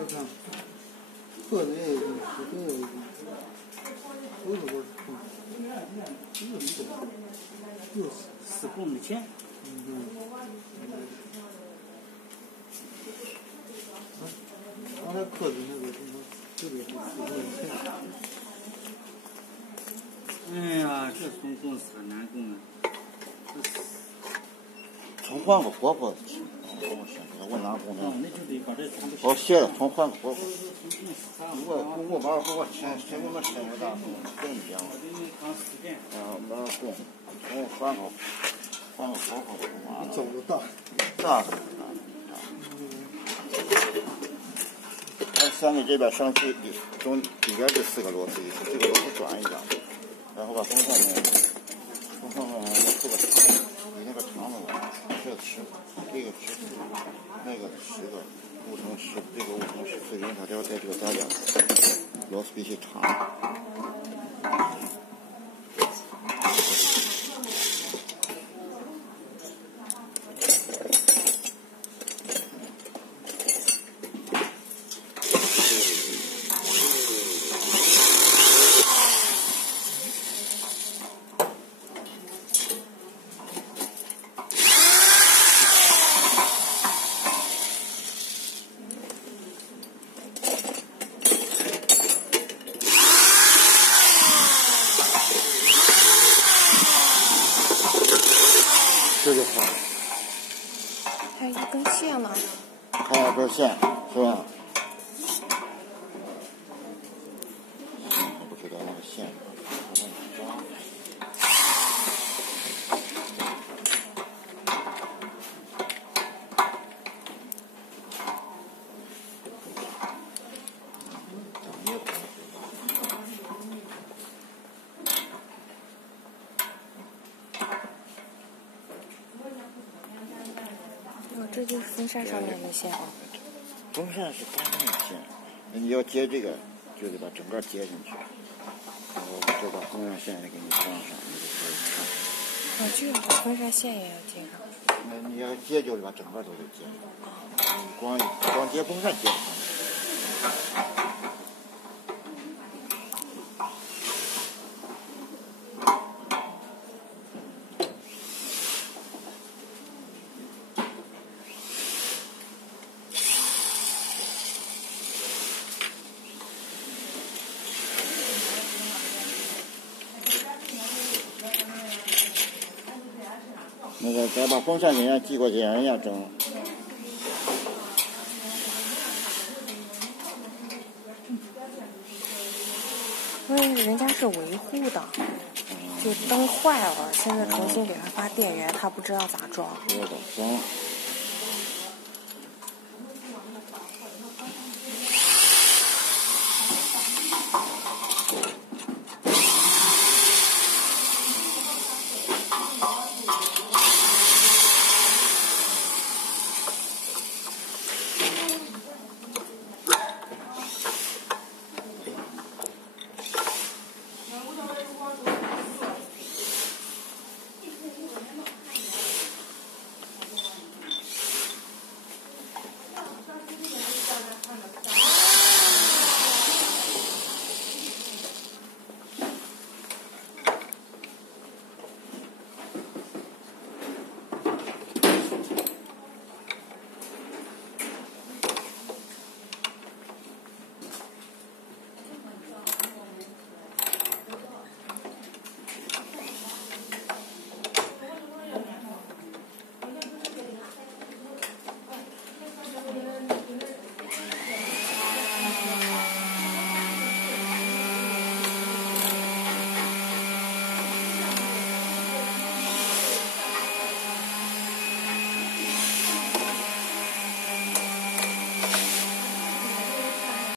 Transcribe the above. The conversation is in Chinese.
要看，破的也有，死的也有，都有个空，又死供的钱。刚才刻的那个什么，这个是死供的钱。哎呀，这从公司难供啊！重换个活活去。问哪工呢？那就得把这全部。我写了，重换个活活。我把我钱我们身上大真讲。我供，我换个活活。走的大。大。先给这边上去中里边这4个螺丝，这个螺丝转一下，然后把风扇呢，这个长，你那个长的吧，这个10，这个10，那个10个，5乘10，这个5乘10，所以它要在这个大点，螺丝必须长。这就好了。还有一根线呢。还有根线，是吧？我不知道那个线。这就是风扇上面的线啊。风扇是单面线，你要接这个，就得把整个接进去，然后就把风扇线给你装上，你就可以看。这个风扇线也要接上。那你要接就得把整个都得接上，光接风扇接不上。那个再把风扇给人家寄过去，让人家整。因为人家是维护的，就灯坏了，现在重新给他发电源，他不知道咋装。有点脏。